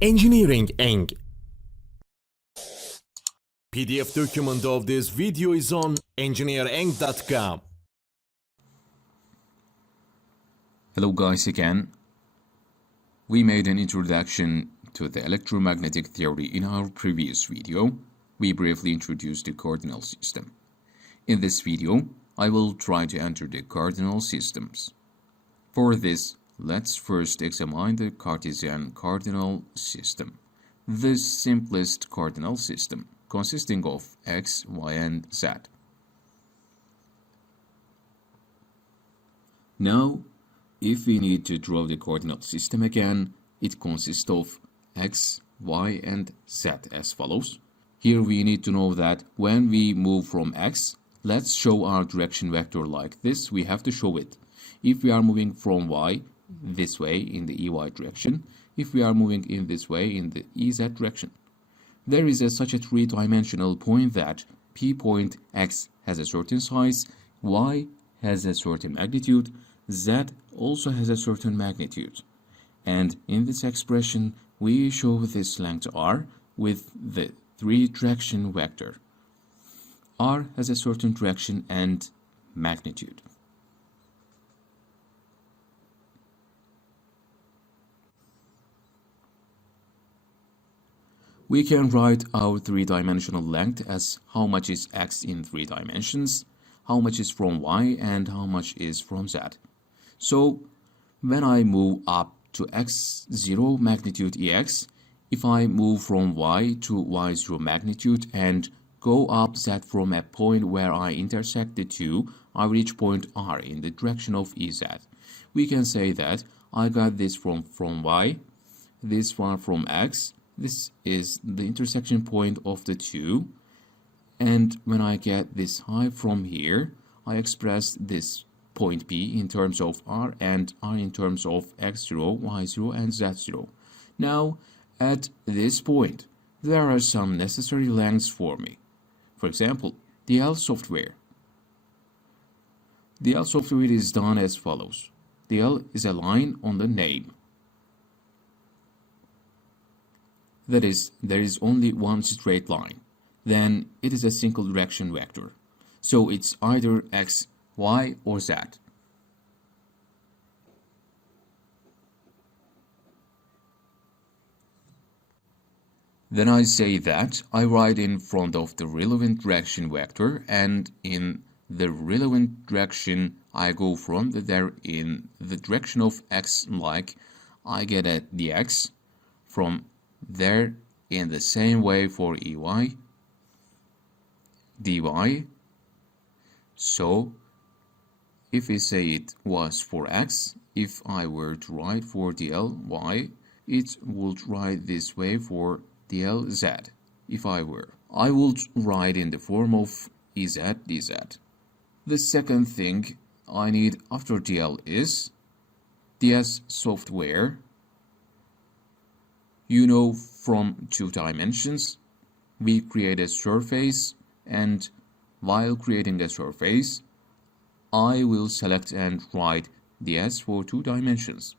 Engineering Eng. PDF document of this video is on engineereng.com. Hello guys again. We made an introduction to the electromagnetic theory in our previous video. We briefly introduced the cardinal system. In this video, I will try to enter the cardinal systems. For this, let's first examine the Cartesian coordinate system, the simplest cardinal system, consisting of x, y, and z. Now, if we need to draw the coordinate system again, it consists of x, y, and z as follows. Here we need to know that when we move from x, let's show our direction vector like this. We have to show it. If we are moving from y, this way in the EY direction, if we are moving in this way in the EZ direction. There is such a three-dimensional point that P point X has a certain size, Y has a certain magnitude, Z also has a certain magnitude. And in this expression, we show this length R with the three-direction vector. R has a certain direction and magnitude. We can write our three-dimensional length as how much is x in 3 dimensions, how much is from y, and how much is from z. So, when I move up to x0 magnitude ex, if I move from y to y0 magnitude and go up z from a point where I intersect the two, I reach point r in the direction of ez. We can say that I got this from y, this one from x. This is the intersection point of the two, and when I get this height from here, I express this point P in terms of R and R in terms of x0, y0, and z0. Now, at this point, there are some necessary lengths for me. For example, DL software. DL software is done as follows. DL is a line on the name. That is, there is only one straight line. Then it is a single direction vector. So it's either x, y, or z. Then I say that I write in front of the relevant direction vector, and in the relevant direction I go from there in the direction of x, like I get at dx from there in the same way for EY, dy. So if we say it was for x, if I were to write for dly, it would write this way for dlz. If I would write in the form of ez dz. The second thing I need after dl is ds software. You know, from 2 dimensions, we create a surface, and while creating a surface, I will select and write ds for 2 dimensions.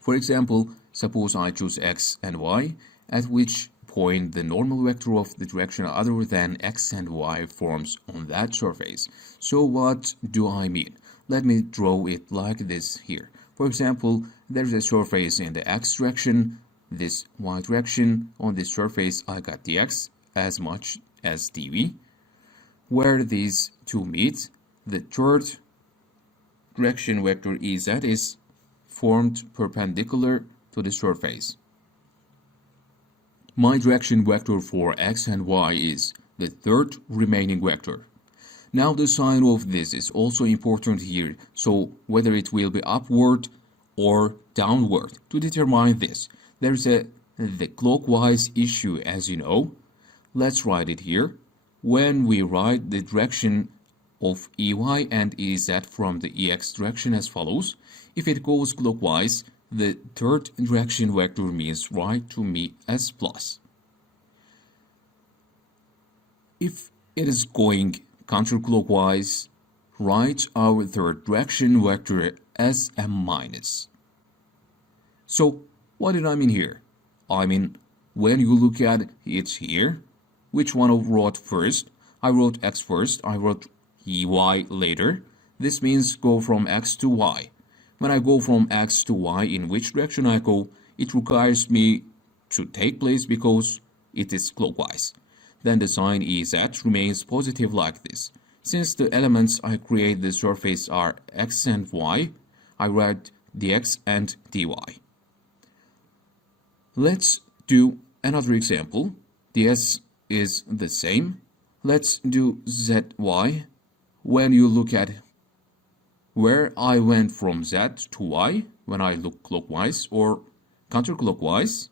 For example, suppose I choose x and y, at which point the normal vector of the direction other than x and y forms on that surface. So what do I mean? Let me draw it like this here. For example, there is a surface in the x direction, this y direction. On this surface I got dx as much as dv. Where these two meet, the third direction vector ez is formed perpendicular to the surface. My direction vector for x and y is the third remaining vector. Now the sign of this is also important here, so whether it will be upward or downward. To determine this, there's the clockwise issue, as you know. Let's write it here. When we write the direction of EY and EZ from the EX direction as follows, if it goes clockwise, the third direction vector means right to me as plus. If it is going counterclockwise, write our third direction vector as a minus. So what did I mean here? I mean, when you look at it here, which one I wrote first? I wrote x first, I wrote y later. This means go from x to y. When I go from x to y, in which direction I go, it requires me to take place because it is clockwise. Then the sign Ez remains positive like this. Since the elements I create the surface are x and y, I write dx and dy. Let's do another example. ds is the same. Let's do zy. When you look at where I went from z to y, when I look clockwise or counterclockwise,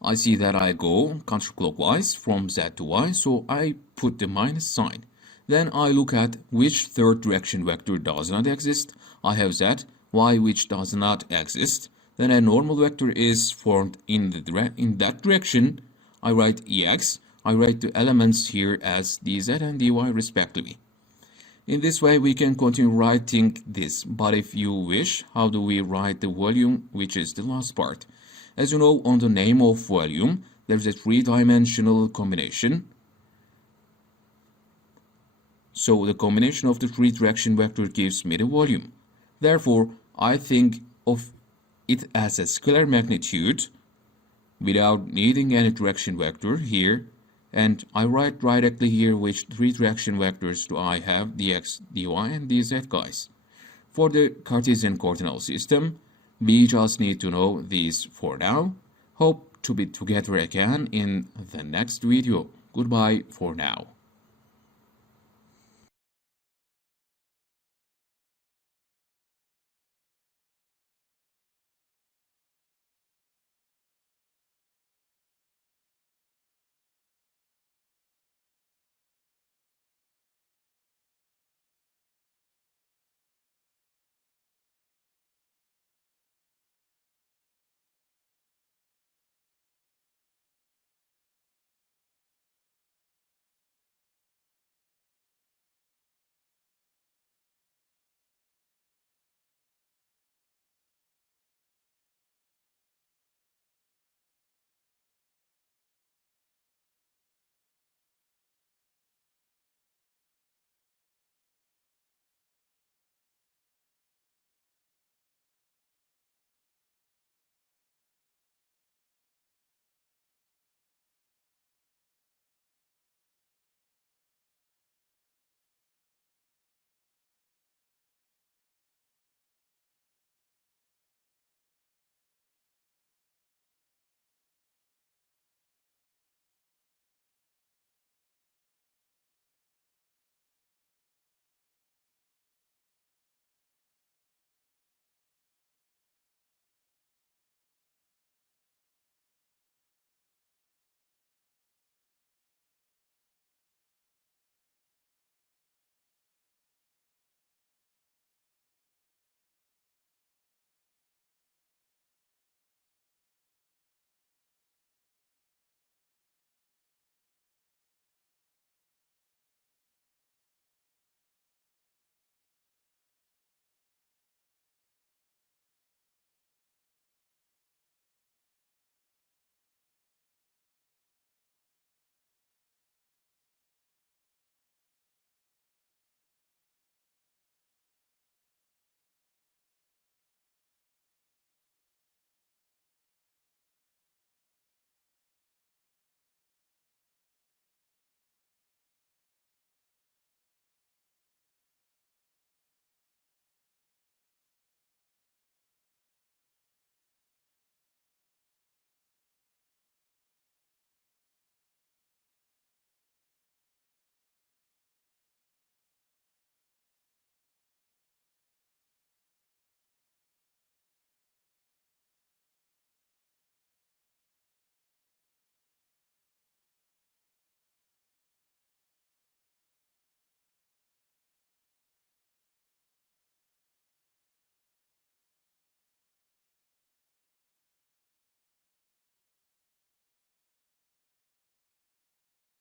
I see that I go counterclockwise from z to y, so I put the minus sign. Then I look at which third direction vector does not exist. I have z, y which does not exist. Then a normal vector is formed in that direction. I write ex. I write the elements here as dz and dy respectively. In this way, we can continue writing this, but if you wish, how do we write the volume, which is the last part? As you know, on the name of volume, there's a three-dimensional combination. So the combination of the three-direction vector gives me the volume. Therefore, I think of it as a scalar magnitude without needing any direction vector here. And I write directly here which three direction vectors do I have, dx, dy, and dz, guys. For the Cartesian coordinate system, we just need to know these for now. Hope to be together again in the next video. Goodbye for now.